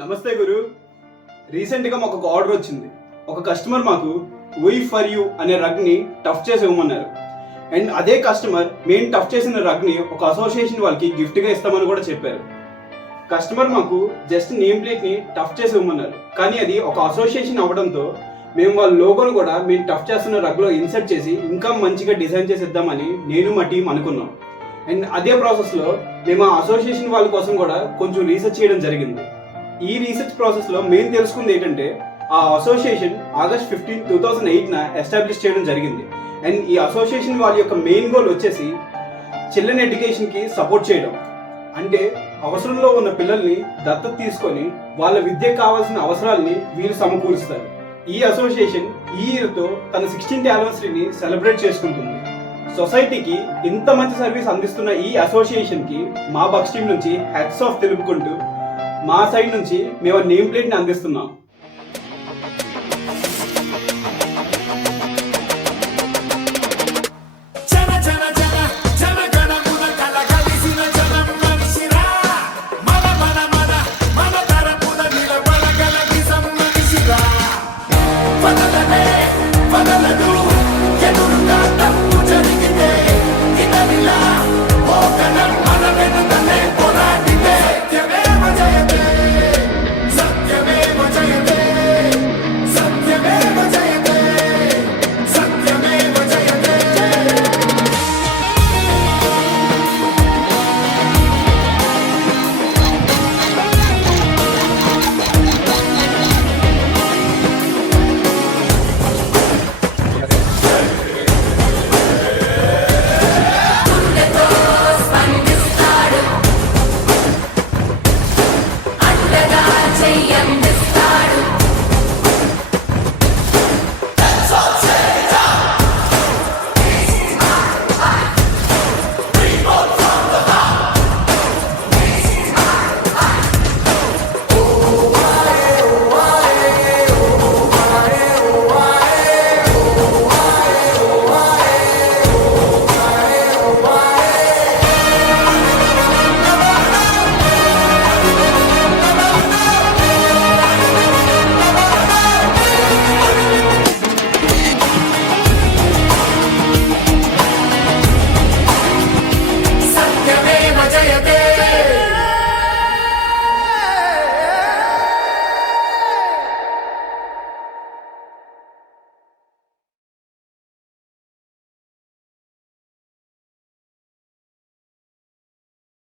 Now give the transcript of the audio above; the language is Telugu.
నమస్తే గురు. రీసెంట్గా మాకు ఒక ఆర్డర్ వచ్చింది. ఒక కస్టమర్ మాకు వై ఫర్ యూ అనే రగ్ని టఫ్ చేసి ఇవ్వమన్నారు. అండ్ అదే కస్టమర్ మేము టఫ్ చేసిన రగ్ని ఒక అసోసియేషన్ వాళ్ళకి గిఫ్ట్గా ఇస్తామని కూడా చెప్పారు. కస్టమర్ మాకు జస్ట్ నేమ్ ప్లేట్ని టఫ్ చేసి ఇవ్వమన్నారు, కానీ అది ఒక అసోసియేషన్ అవ్వడంతో మేము వాళ్ళ లోగోను కూడా మేము టఫ్ చేస్తున్న రగ్లో ఇన్సర్ట్ చేసి ఇంకా మంచిగా డిజైన్ చేసి ఇద్దామని నేను మా టీం అనుకున్నాం. అండ్ అదే ప్రాసెస్లో మేము ఆ అసోసియేషన్ వాళ్ళ కోసం కూడా కొంచెం రీసెర్చ్ చేయడం జరిగింది. ఈ రీసెర్చ్ ప్రాసెస్లో మేము తెలుసుకుంది ఏంటంటే, ఆ అసోసియేషన్ ఆగస్ట్ 15, 2008 ఎస్టాబ్లిష్ చేయడం జరిగింది. అండ్ ఈ అసోసియేషన్ వాళ్ళ యొక్క మెయిన్ గోల్ వచ్చేసి చిల్డ్రన్ ఎడ్యుకేషన్కి సపోర్ట్ చేయడం. అంటే అవసరంలో ఉన్న పిల్లల్ని దత్తత తీసుకొని వాళ్ళ విద్యకు కావాల్సిన అవసరాలని వీళ్ళు సమకూరుస్తారు. ఈ అసోసియేషన్ ఈ ఇయర్తో తన 16th యానివర్సరీని సెలబ్రేట్ చేసుకుంటుంది. సొసైటీకి ఇంత మంచి సర్వీస్ అందిస్తున్న ఈ అసోసియేషన్కి మా బక్స్ టీం నుంచి హ్యాట్స్ ఆఫ్ తెలుపుకుంటూ మా సైడ్ నుంచి మేము నేమ్ ప్లేట్ని అందిస్తున్నాం.